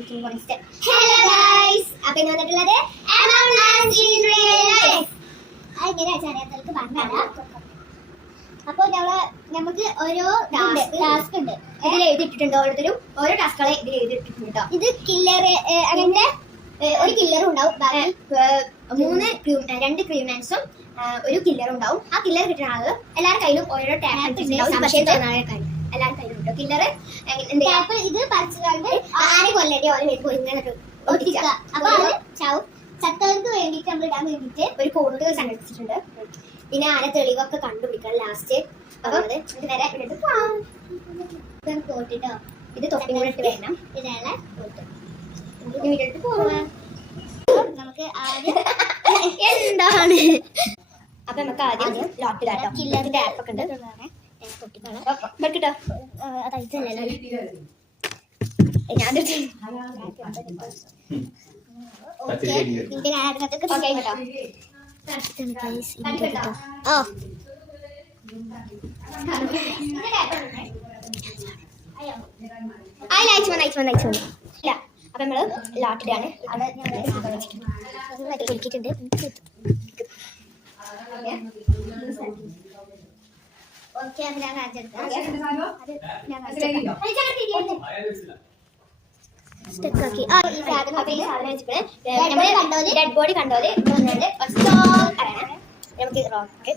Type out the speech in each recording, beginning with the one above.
Hello guys, അപ്പോൾ ഇന്ന് വന്നിട്ടുള്ളത് അറിയാത്തവർക്ക് പറഞ്ഞുതരാം. അപ്പോൾ നമുക്ക് ഓരോ ടാസ്ക് ഉണ്ട്, ഇതിൽ എഴുതിയിട്ടുണ്ട്. ഓരോരുത്തരും ഓരോ ടാസ്കുകളെ ഇതിൽ എഴുതിയിട്ടുണ്ട് കേട്ടോ. ഇത് കില്ലർ, അങ്ങനെ ഒരു കില്ലറും ഉണ്ടാവും, രണ്ട് ക്രീംമാൻസും ഒരു കില്ലറും ഉണ്ടാവും. ആ കില്ലർ കിട്ടുന്ന ആള് എല്ലാവരുടെ കയ്യിലും ഓരോ ടാപ്പ് എല്ലാവരുടെ കയ്യിലും ഉണ്ട് കില്ലർ. ഇത് പറിച്ചുകൊണ്ട് ആരെ കൊല്ലണ്ടേ ഓരോ പോയി ഇങ്ങനെ അപ്പൊ ചാവും. ചത്തവർക്ക് വേണ്ടിയിട്ട് നമ്മൾ ഇടാൻ വേണ്ടിയിട്ട് ഒരു കോട്ട് സംഘടിപ്പിച്ചിട്ടുണ്ട്. പിന്നെ ആരെ തെളിവൊക്കെ കണ്ടുപിടിക്കണം ലാസ്റ്റ്. അപ്പൊ നേരെ കോട്ടിട്ടോ, ഇത് തൊപ്പി കൂടെ ഇട്ട് വരണം. ഇതാണ് കോട്ട്. വീട്ടിട്ട് പോവാം. നമുക്ക് ആദ്യം എന്താണ്, അപ്പൊ നമുക്ക് ആദ്യം ലോക്ക് ഇടാട്ടോ. കില്ലറിന്റെ ആപ്പൊക്കെ ഉണ്ട്, അതയച്ചല്ലോ ഞാൻ അപ്പൊ നമ്മള് ലോക്കിലാണ് കുളിക്കിട്ടുണ്ട്. സ്റ്റെക്കാക്കി ഡെഡ് ബോഡി കണ്ടോല് നമുക്ക് റോക്ക്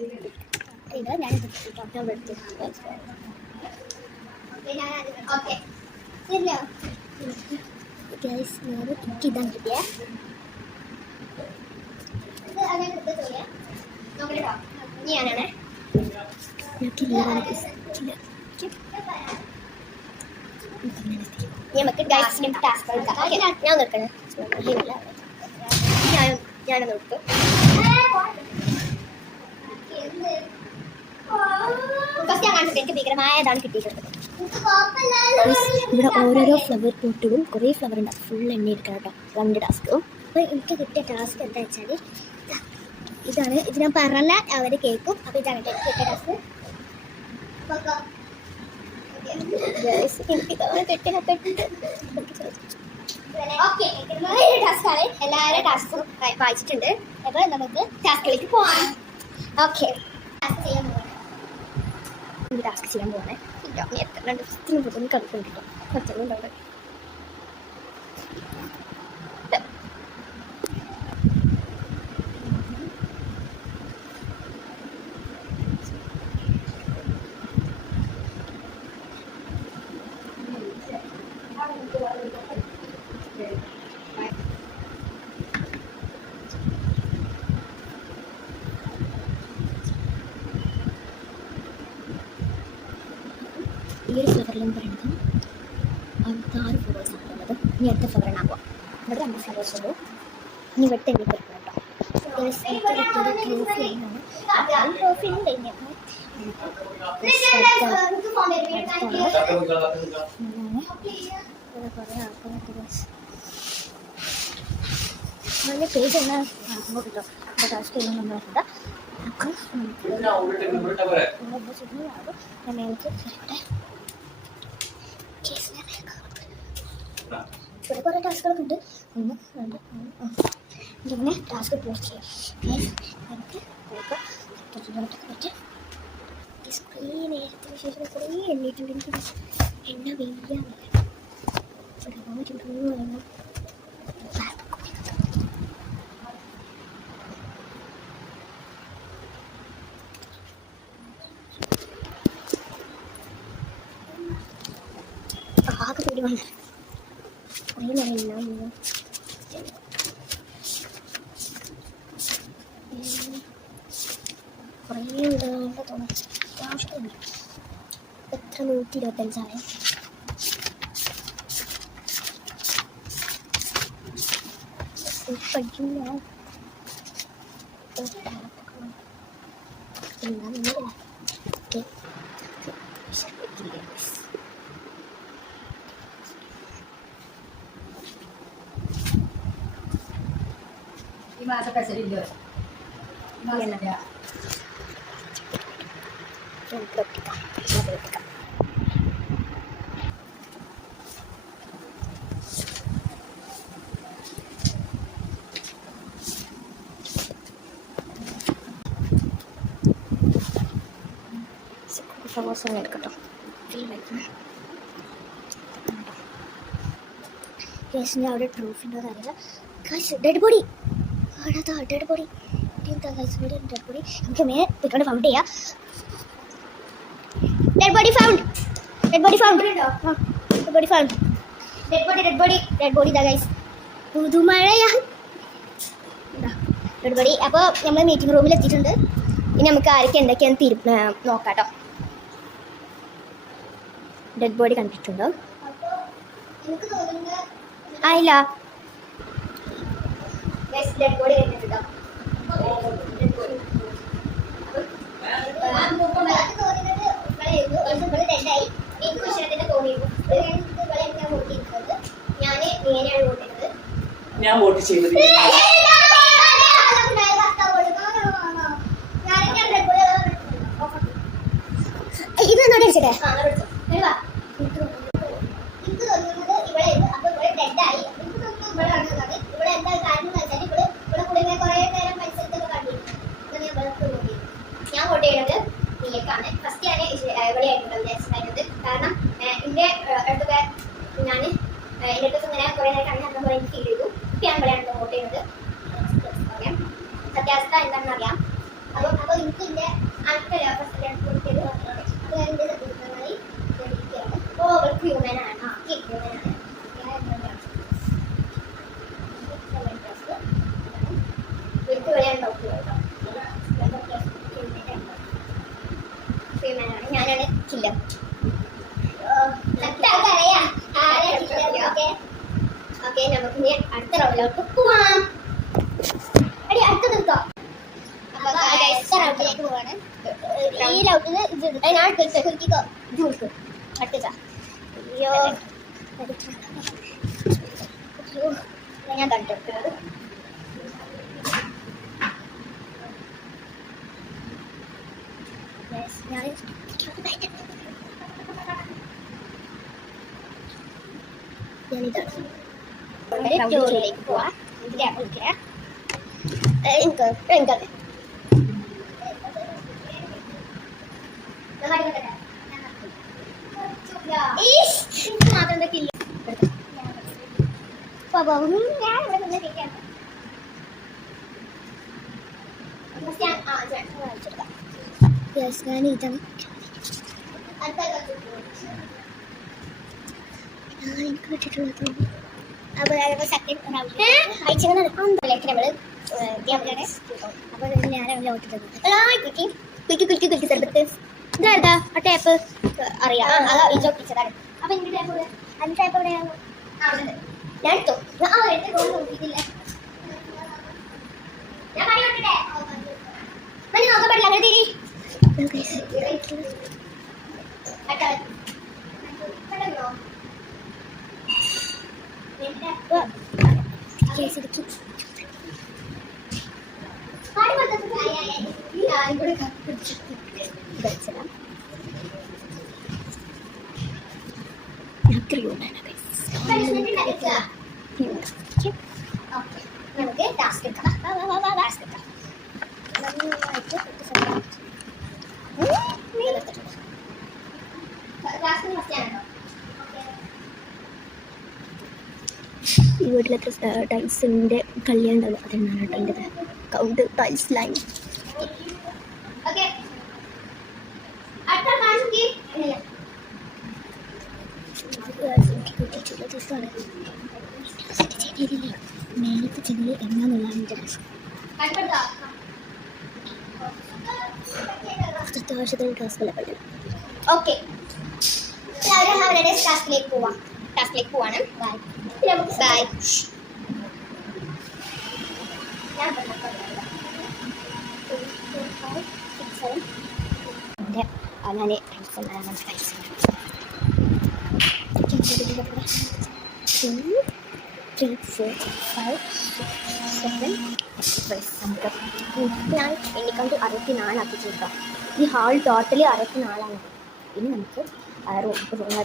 ഇതാണ് കിട്ടിയ ഞാനാണ് നമുക്ക് ടാസ്ക് ഞാൻ നിർക്കണേ. ഞാനൊന്ന് നോക്കും. ഫസ്റ്റ് ഞാൻ കാണിച്ചിട്ട് എനിക്ക് ഭീകരമായതാണ് കിട്ടിയിട്ടുള്ളത്. ഇവിടെ ഓരോരോ ഫ്ലവർ പോട്ടുകളും കുറേ ഫ്ലവർ ഉണ്ട്. ഫുൾ എണ്ണ എടുക്കണം കേട്ടോ, രണ്ട് ടാസ്കും. അപ്പോൾ എനിക്ക് കിട്ടിയ ടാസ്ക് എന്താ വെച്ചാൽ ഇതാണ്. ഇത് ഞാൻ പറഞ്ഞ അവർ കേൾക്കും. അപ്പോൾ ഇതാണ് കിട്ടിയ ടാസ്ക്. എല്ലാവരും ടാസ്കും വായിച്ചിട്ടുണ്ട്. അപ്പൊ നമുക്ക് ടാസ്കിലേക്ക് പോവാം. ഓക്കെ, ടാസ്ക് ചെയ്യാൻ പോവാണേ. കളിക്കും കിട്ടും കുറച്ചുണ്ടാവും. ഈ ഒരു ഫ്ലവറിലെന്ന് പറയുന്നത് അടുത്ത 6 ഫ്ലവേഴ്സാണ് ഉള്ളത്. ഇനി അടുത്ത ഫ്ലവറാണ് ആകുക. ഇവിടെ 2 ഫ്ലവേഴ്സ് ഉള്ളൂ. ഇനി ഇവിടുത്തെ എനിക്ക് എടുക്കണം കേട്ടോ. ട്രോഫി ഉണ്ട്. നല്ല പേജ് എന്നാ കേട്ടോ. ടാസ്ക് ചെയ്യുമ്പോൾ ഇവിടെ കുറേ ടാസ്കുകളൊക്കെ ഉണ്ട്. 1 2 3 ഇങ്ങനെ ടാസ്ക് പോസ്റ്റ് ചെയ്യാം. സ്ക്രീൻ നേരത്തിന് ശേഷം കുറേ എണ്ണിയിട്ടുണ്ട്. എനിക്ക് എണ്ണ വെയ്യാൻ ആകെ പേടി വന്നു. കുറേ നേരം ഉണ്ടാവുന്നു. കുറേ ഉണ്ടാകേണ്ട തോന്നുന്നു. അത്യാവശ്യമുണ്ട്. എത്ര 125 പഠിക്കില്ല. Masa ka sa inyo? Masa ka? Flowers അങ്ങനെ എടുക്കട്ടോ കേസിൻ്റെ അവിടെ ട്രോഫി ഉണ്ടോ അറിയില്ല. ഡെഡ് ബോഡി ആടാ ഡെഡ് ബോഡി ഡെഡ് ബോഡി നമുക്ക് മേലെ പോയിക്കൊണ്ട് ഫൗണ്ട് ചെയ്യാം. Dead body found dead body found dead body found dead body ഇതാ ഗൈസ് പുതുമഴയാ ഡെഡ് ബോഡി. അപ്പോൾ നമ്മൾ മീറ്റിംഗ് റൂമിൽ എത്തിയിട്ടുണ്ട്. ഇനി നമുക്ക് ആരൊക്കെ എന്തൊക്കെയാണെന്ന് നോക്കാം കേട്ടോ. ഡെഡ് ബോഡി കണ്ടിട്ടുണ്ടോ? ആയില്ല ഡെഡ് ബോഡി കണ്ടിട്ടുണ്ടോ? ഞാൻ വോട്ട് ചെയ്തത് ഇത് എന്നോട് അടിച്ചേ ഞാൻ വോട്ട് ചെയ്യുന്നത് നീക്കാണ്. ഫസ്റ്റ് ഞാൻ ഇവിടെയായിട്ടുണ്ടോ വിചാരിച്ചിട്ടുണ്ടായിരുന്നത്. കാരണം എൻ്റെ അടുത്തൊക്കെ ഞാൻ എൻ്റെ അടുത്ത് ഇങ്ങനെ കുറേ നേരം കണ്ടു പോലെ എനിക്ക് ഫീൽ ചെയ്തു. ഞാൻ ഇവിടെയാണ് വോട്ട് ചെയ്യുന്നത്. അറിയാം സത്യാവസ്ഥ എന്താണെന്ന് അറിയാം. അപ്പോൾ എനിക്ക് എൻ്റെ അടുത്തല്ല ഫസ്റ്റ് കൊടുത്തത് അപ്പോൾ ഞാൻ എൻ്റെ സത്യസന്ധമായി ഇരിക്കുകയാണ്. അപ്പോൾ അവർക്ക് ഹ്യൂമനാണ് ഹ്യൂമനാണ് എനിക്ക് ഇവിടെയാണ് ഡോക്ടർ കേട്ടോ. ഞാനാണ് ചില്ലർ. ഓക്കെ നമുക്ക് ഇനി അടുത്ത റൗണ്ടിലോട്ട് പോവാം. അടി അടുത്ത നിർത്തോ. അടുത്ത റൗണ്ടിലേക്ക് പോവാണ്. ഈ റൗണ്ടിൽ ഞാൻ കുൽക്കിക്കോ ജൂൽക്ക് അടുത്ത അയ്യോ ഞാൻ കണ്ടെടുക്കുന്നത് ഞാൻ ജോലിയിലേക്ക് പോവാം. എനിക്ക് മാത്രം എന്തൊക്കെയില്ല ഞാൻ ഇതാണ് എനിക്ക് പറ്റിയിട്ടുള്ളത്. അപ്പോൾ സെക്കൻഡ് റൗണ്ട് അയച്ചാണ് നമ്മൾ അപ്പോൾ ഞാനാണ് ഓട്ടിട്ടത്. കുൽക്കി സർബത്ത് ഇതാ ആ ടേപ്പ് അറിയാം. അതാ ഈ ചോപ്പിച്ചതാണ്. അപ്പോൾ എൻ്റെ ടേപ്പ് അതിൻ്റെ ടേപ്പ് എവിടെയാണ്? ഞാൻ എടുത്തു. നോക്കിയിട്ടില്ല. ഞാൻ പണി കൊണ്ടിട്ടേ മണി നോക്കാൻ പറ്റില്ല. അങ്ങനെ തിരി നമുക്ക് ടാസ്ക് എടുക്കാം. ടാസ്ക് എടുക്കാം. ഈ വീട്ടിലൊക്കെ ടൈൽസിൻ്റെ കല്യാണം ഉണ്ടാവും. അതെന്നാണ് കേട്ടോ എൻ്റെ കൗണ്ട് ടൈൽസ് ലൈൻ. മേലത്തെ ചെടിയിൽ എന്നാന്നുള്ളതാണ് എൻ്റെ രസം. അത്യാവശ്യത്തിന് ടാസ്ക് ലെവലിൽ ഓക്കെ. ടാസ്കിലേക്ക് പോവാം. ടാസ്കിലേക്ക് പോവാണ്. ബൈ. ഞാൻ എണ്ണിക്കണ്ട് 64 ആക്കി ചേർക്കാം. ഈ ഹാൾ ടോട്ടലി 64 ഇനി നമുക്ക്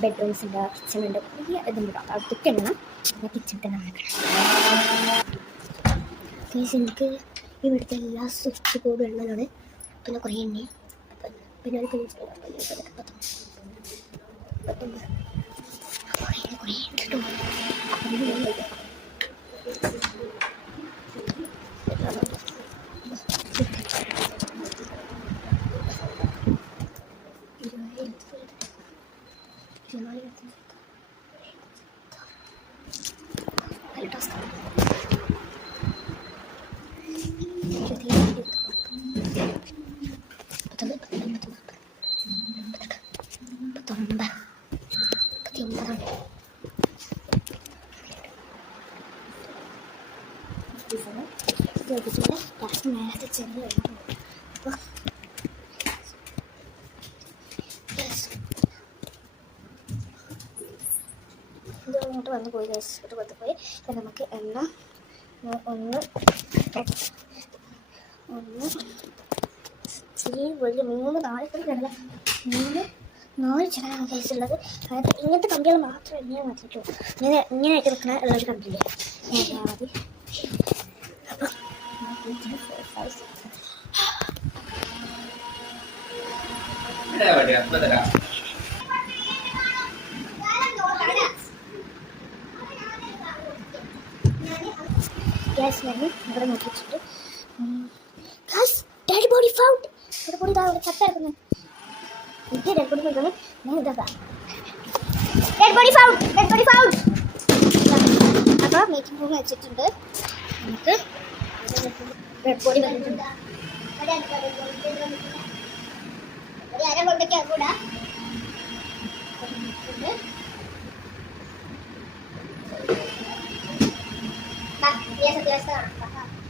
ബെഡ്റൂംസ് ഉണ്ട്, കിച്ചൺ ഉണ്ട്, വലിയ ഇതുണ്ട്. അതൊക്കെ എണ്ണണം. കിച്ചൺ തന്നെ എനിക്ക് ഇവിടുത്തെ എല്ലാ സ്വിച്ച് ബോർഡും എണ്ണലാണ്. പിന്നെ കുറേ എണ്ണ പിന്നെ ഒരു കുഞ്ഞു നേരത്തെ ചെറിയ അപ്പോൾ ഇത് ഇങ്ങോട്ട് വന്ന് പോയി ഇട്ട് വന്ന് പോയി നമുക്ക് എണ്ണ ഒന്ന് ഈ വലിയ 4 ചിലതാണ് കേസുള്ളത്. അതായത് ഇങ്ങനത്തെ കമ്പികൾ മാത്രമേ ഇങ്ങനെ മാറ്റിയിട്ടുള്ളൂ. ഇങ്ങനെ ആയിട്ട് നിൽക്കുന്ന ഉള്ളൊരു കമ്പിയില്ലേ മതി. അപ്പം ഗ്യാസ് ഞാൻ ഇവിടെ നോക്കി വെച്ചിട്ട് dead body found. Dead body ഇതാ ഇവിടെ ചത്തിറക്കുന്നത്. എനിക്ക് ഡെഡ് ബോഡി കൊണ്ടുവന്ന് ഞാൻ ഇതാ ഡെഡ് ബോഡി ഫൗണ്ട്. അപ്പോൾ മേക്കിംഗ് റൂം വെച്ചിട്ടുണ്ട്. നമുക്ക് ഡെഡ് ബോഡി വന്നിട്ടുണ്ട്. ആരെ കൊണ്ടൊക്കെ കൂടാ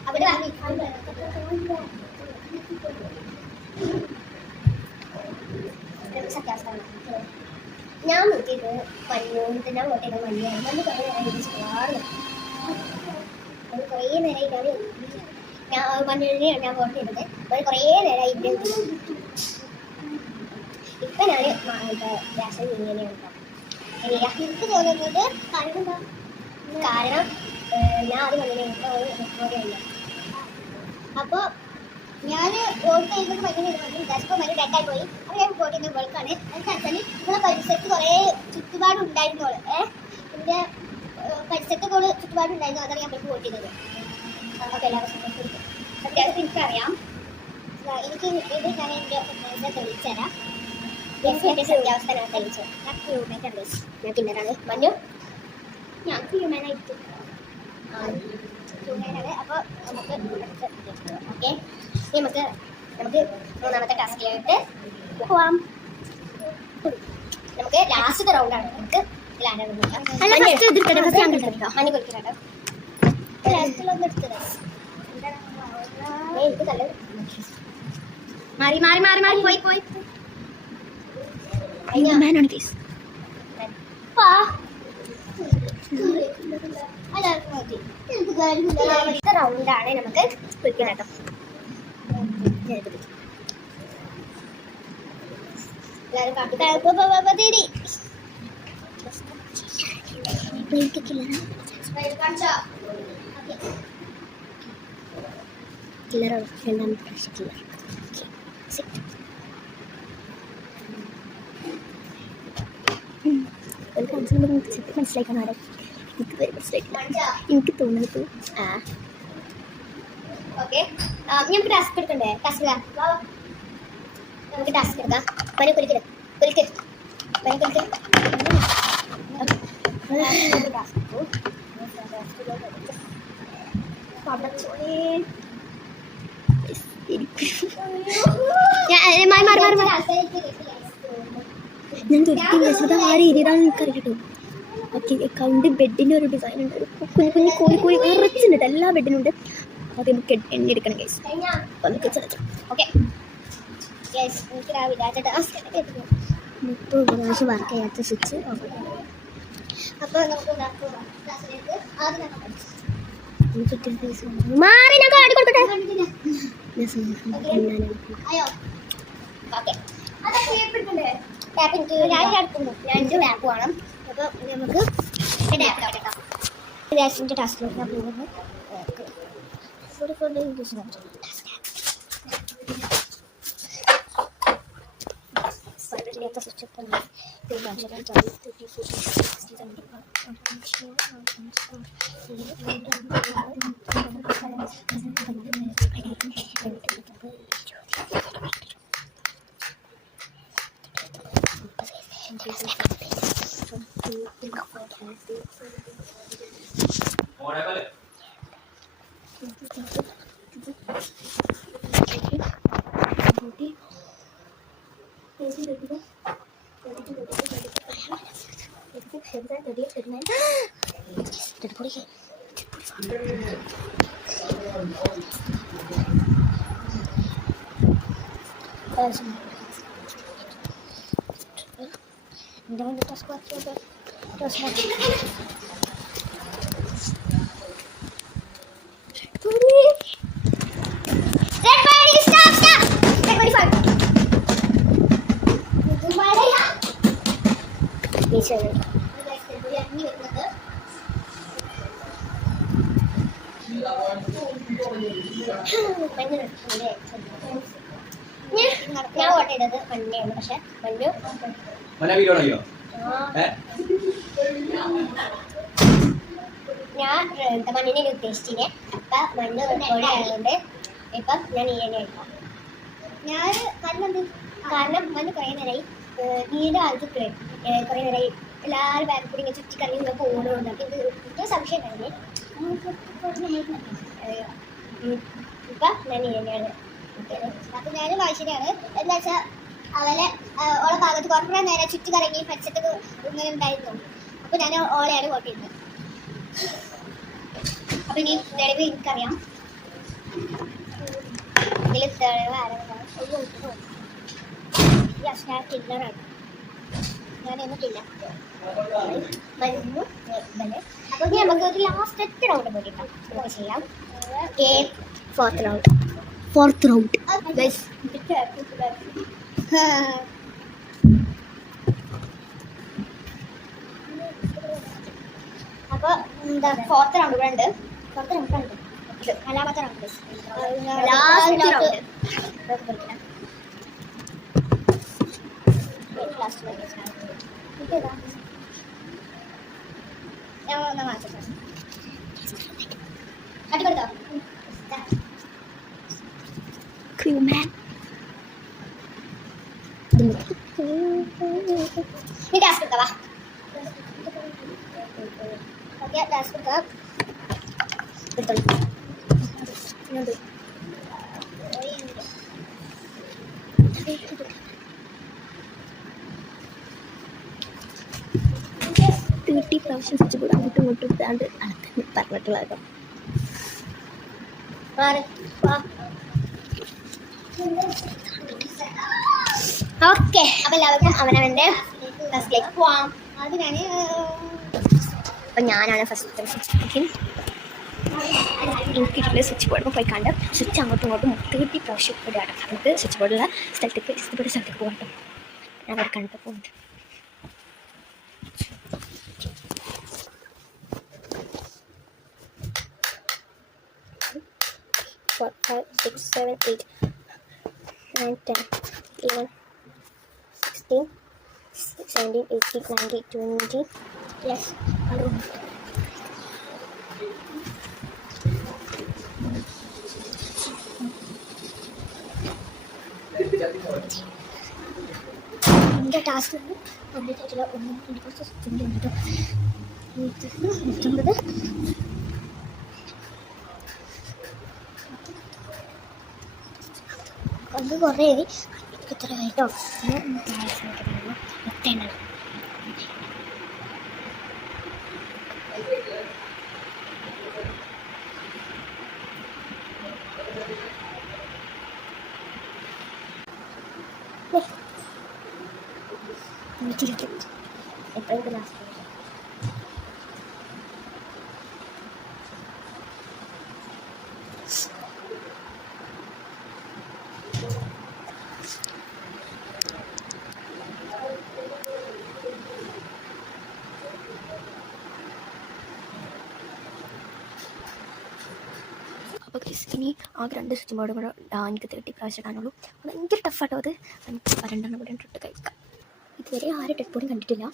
അവിടെ സത്യാവസ്ഥ ഞാൻ നോക്കിയത് മഞ്ഞോട്ട് ഞാൻ വോട്ട് ചെയ്ത മഞ്ഞാണ്. മഞ്ഞ് കുറേ നേരം ഒരുപാട് കുറേ നേരമായിട്ടാണ് ഞാൻ മഞ്ഞിനെയാണ് ഞാൻ വോട്ട് ചെയ്തത്. അത് കുറേ നേരമായി ഇവിടെ ഇപ്പം ഞാൻ ഗ്യാസ് ഇങ്ങനെയാണ് കേട്ടോ. എനിക്ക് തോന്നുന്നത് കാരണം ഞാൻ അത് മഞ്ഞിനെ അപ്പോൾ ഞാൻ വോട്ട് ചെയ്യുന്നത് മഞ്ഞിനെ ഇപ്പോൾ മഞ്ഞ് ഡെഡായി പോയി. അപ്പോൾ ഞാൻ വോട്ട് ചെയ്യുന്നത് വെളുക്കാണ്. എന്താ വെച്ചാൽ നിങ്ങളെ പരിസരത്ത് കുറേ ചുറ്റുപാടുണ്ടായിരുന്നോളൂ. എൻ്റെ പരിസരത്ത് കൂടെ ചുറ്റുപാടുണ്ടായിരുന്നു. അതാണ് ഞാൻ വോട്ട് ചെയ്തത്. അപ്പോൾ എല്ലാവർക്കും അത്യാവശ്യം എനിക്കറിയാം. എനിക്ക് ഇത് ഞാൻ എൻ്റെ തെളിച്ചു തരാം. എൻ്റെ സത്യാവസ്ഥ ഞാൻ തെളിച്ചു. ഞാൻ ഹ്യൂമാനായിട്ടാണ്. ഞാൻ കിന്നറാണ്. മഞ്ഞു ഞാൻ ഹ്യൂമാനായിട്ട് ഹ്യൂമാനാണ്. അപ്പോൾ നമുക്ക് ഓക്കെ നമുക്ക് മൂന്നാമത്തെ ടാസ്കിലായിട്ട് പോവാം. നമുക്ക് ലാസ്റ്റത്തെ റൗണ്ടാണ്. നമുക്ക് മഞ്ഞ കൊടുക്കട്ടോ. ലാസ്റ്റിലൊന്നും എടുത്തത് എനിക്ക് നല്ല മാറി പോയി റൗണ്ടാണ് നമുക്ക് കുളിക്കണം കേട്ടോ. എല്ലാവരും കില്ലറാണ്. രണ്ടാമത്തെ പ്രാവശ്യം കില്ലർ. ഒരു കൺസേൺ മനസ്സിലാക്കാൻ ആരോ എനിക്ക് മനസ്സിലായിട്ടില്ല. എനിക്ക് തോന്നുന്നത് ഓക്കെ ഞങ്ങൾക്ക് ടാസ്ക് എടുക്കണ്ടേ? ടാസ്ക് നമുക്ക് ടാസ്ക് എടുക്കാം. പനി കുലിക്കരുത്. ഞാൻ തൊട്ട് ആ രീതിയിലാണ് എനിക്കറിയാം. അക്കൗണ്ട് ബെഡിൻ്റെ ഒരു ഡിസൈൻ ഉണ്ട്. കുഞ്ഞു കോഴി നിറച്ചിട്ടുണ്ട്. എല്ലാ ബെഡിനുണ്ട്. അത് നമുക്ക് എണ്ണി എടുക്കണം കേസ്. അപ്പം നമുക്ക് ചെറുക്കാം. ഓക്കെ 30 പ്രാവശ്യം വർക്ക് ചെയ്യാത്ത സ്വിച്ച് ഓഫ്. അപ്പോൾ നമുക്ക് ടാപ്പ് വേണം. അപ്പോൾ നമുക്ക് ഗ്യാസിൻ്റെ ടാസ്കിലേക്ക് ഞാൻ പോകുന്നു. ഇതിനകത്ത് സ്വിച്ച് പിന്നെ ഞാൻ വോട്ട് ചെയ്തത് മഞ്ഞയാണ്. പക്ഷെ മഞ്ഞു ഞാൻ മണ്ണിനെ ഉദ്ദേശിച്ചിനെ. അപ്പൊ മണ്ണ് ആയതുകൊണ്ട് ഇപ്പം ഞാൻ ഈ എണ്ണ എടുക്കാം. ഞാൻ കാരണം മണ്ണ് കുറേ നേരമായി നീണ്ട ആൾക്ക് കുറേ നേരമായി എല്ലാവരും ബാക്കിൽ കൂടി ഇങ്ങനെ ചുറ്റിക്കറങ്ങി ഇങ്ങനെ പോകുന്നുണ്ട്. അപ്പം ഇത് സംശയം തന്നെ. ഇപ്പം ഞാൻ ഈ എണ്ണയാണ്. അപ്പം ഞാൻ വായിച്ചതാണ്. എന്താ വെച്ചാൽ അവളെ ഓളെ ഭാഗത്ത് കുറേ നേരം ചുറ്റി കറങ്ങി പരിസരത്ത് ഇങ്ങനെ ഉണ്ടായിരുന്നു. അപ്പം ഞാൻ ഓളെയാണ് വോട്ട് ചെയ്യുന്നത്. അപ്പം ഇനി തെളിവ് എനിക്കറിയാം. ഇതിൽ തെളിവ് ആരാണ്? ഞാൻ കില്ലറാണ്. ഞാനൊന്നുമില്ല മരുന്നു. അപ്പോൾ നമുക്ക് ഒരു ലാസ്റ്റ് റൗണ്ട് പോയിട്ടാണ് നമുക്ക് ചെയ്യാം. Fourth round. അപ്പോൾ എന്താ ഫോർത്ത് റൗണ്ട് ഇവിടെ ഉണ്ട്. നാലാമത്തെ റൗണ്ട് ഞാൻ ഒന്ന് മാറ്റി കൊടുത്തോ. നീ ടാസ്ക് എടുത്തവാ. ഓക്കെ ടാസ്ക് എടുക്കാം. പ്രാവശ്യം സ്വിച്ച് ബോർഡ് അങ്ങോട്ടും ഇങ്ങോട്ടും ഇതാണ്ട് അളക്കാൻ പറഞ്ഞിട്ടുള്ളത്. ഓക്കെ അപ്പം എല്ലാവർക്കും അവനവൻ്റെ ഫസ്റ്റിലേക്ക് പോവാം. അത് അപ്പം ഞാനാണ് ഫസ്റ്റ് സ്വിച്ച്. എനിക്കിട്ടുള്ള സ്വിച്ച് ബോർഡ് പോയി കണ്ട് സ്വിച്ച് അങ്ങോട്ടും ഇങ്ങോട്ടും 30 പ്രാവശ്യം ഇടുകയാണ്. നമുക്ക് സ്വിച്ച് ബോർഡുള്ള സ്ഥലത്തേക്ക് പോകട്ടോ. ഞാൻ അവിടെ കണ്ടപ്പോൾ പോകുന്നുണ്ട്. 4, 5, 6, 7, 8, 9, 10, 11, 16, 17, 18, 19, 20. Yes. എൻ്റെ ടാസ്ക് കംപ്ലീറ്റ് ആയിട്ടുള്ള 1 കുറച്ച് സെക്കൻഡ് ഉണ്ട്. 150. അത് കുറേ ഇത്ര കേട്ടോ. ഒറ്റ എപ്പോഴും ലാസ്റ്റ് അപ്പോൾ ഇനി ആകെ 2 സ്വിച്ച് ബോർഡും കൂടെ എനിക്ക് 30 പ്രാവശ്യം കാണുള്ളൂ. ഭയങ്കര ടഫാട്ടോ അത്. എനിക്ക് 2 കൂടെ ഇട്ടിട്ട് കഴിക്കാം. ഇതുവരെ ആരും ഡെഡ് ബോഡി കണ്ടിട്ടില്ല.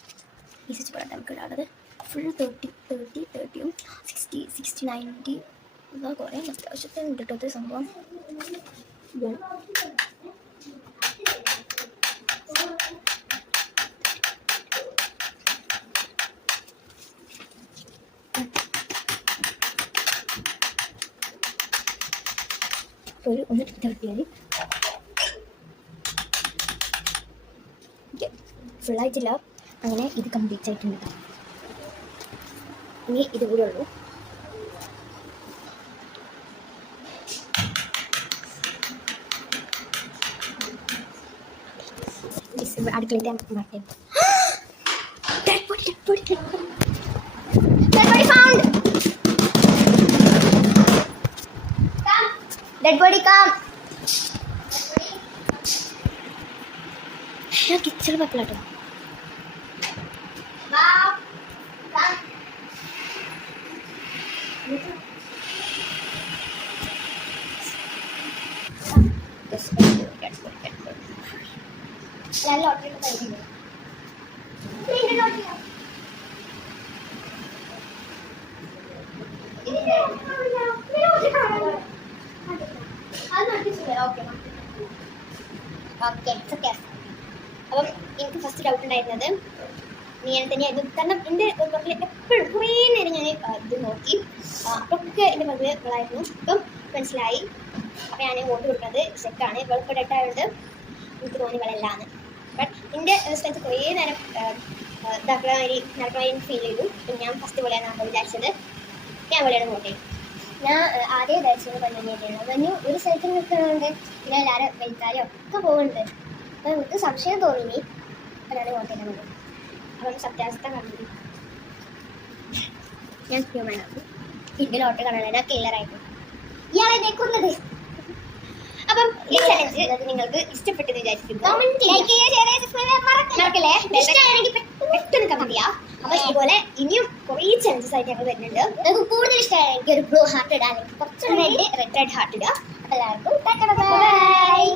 ഈ സ്വിച്ച് പറയാം നമുക്ക് ഇടാറുള്ളത് ഫുൾ 30-30-30 60-60-90 ഇതാ കുറേ അത്യാവശ്യത്തെ ഉണ്ട് കേട്ടോ സംഭവം. ഒരു 30 ഫുള്ളായിട്ടില്ല. അങ്ങനെ ഇത് കംപ്ലീറ്റ് ആയിട്ടുണ്ട്. ഇനി ഇത് കൂടെ ഉള്ളൂ. അടുക്കളയിൽ മാറ്റേ ഡെഡ് ബോഡി കം. ഞാൻ കിച്ചൺ വെക്കലാട്ടോ. ലോട്ടറി കഴിഞ്ഞു. അപ്പം എനിക്ക് ഫസ്റ്റ് ഡൗട്ട് ഉണ്ടായിരുന്നത് ഞാൻ തന്നെയായിരുന്നു. കാരണം എൻ്റെ മക്കൾ എപ്പോഴും കുറേ നേരം ഞാൻ ഇത് നോക്കി, അപ്പൊക്കെ എൻ്റെ മകളായിരുന്നു. ഇപ്പം മനസ്സിലായി. അപ്പം ഞാൻ വോട്ട് കൊടുക്കുന്നത് സെറ്റാണ്. ഇവളിപ്പോൾ ഡെറ്റായതുകൊണ്ട് എനിക്ക് തോന്നി ഇവളെല്ലാന്ന്. ബട്ട് എൻ്റെ സ്ഥലത്ത് കുറേ നേരം നടക്കണ ഫീൽ ചെയ്തു. ഞാൻ ഫസ്റ്റ് പോലെയാണ് അപ്പോൾ വിചാരിച്ചത്. ഞാൻ പോലെയാണ് വോട്ട് ചെയ്യും. ഞാൻ ആദ്യം വിചാരിച്ചത് പഞ്ഞിയാണ്. പഞ്ഞു ഒരു സ്ഥലത്ത് നിൽക്കുന്നുണ്ട്, പിന്നെ എല്ലാവരും വെൽക്കാരോ ഒക്കെ പോകുന്നുണ്ട്. അപ്പം എനിക്ക് സംശയം തോന്നി അതാണ് വോട്ട് ചെയ്യുന്നത്. അപ്പം സത്യാവസ്ഥ കണ്ടു ഞാൻ ഹ്യൂമനാണ്. എൻ്റെ ലോട്ടറി കാണാൻ കില്ലറായിരുന്നു ഇയാളെ നിൽക്കുന്നത്. അപ്പം ഈ ചലഞ്ച് നിങ്ങൾക്ക് ഇഷ്ടപ്പെട്ടെന്ന് വിചാരിക്കുന്നു. പെട്ടെന്ന് കമന്റ് ചെയ്യാം. അപ്പൊ ഇതുപോലെ ഇനിയും കുറേ ചലഞ്ചസ് ആയിട്ട് ഞങ്ങൾ വരുന്നുണ്ട്. നിങ്ങൾക്ക് കൂടുതൽ ഇഷ്ടമാണെങ്കിൽ ഒരു ബ്ലൂ ഹാർട്ട് ഇടാൻ, കുറച്ച് റെഡ് ഹാർട്ട് ഇടുക. എല്ലാവർക്കും ബൈ.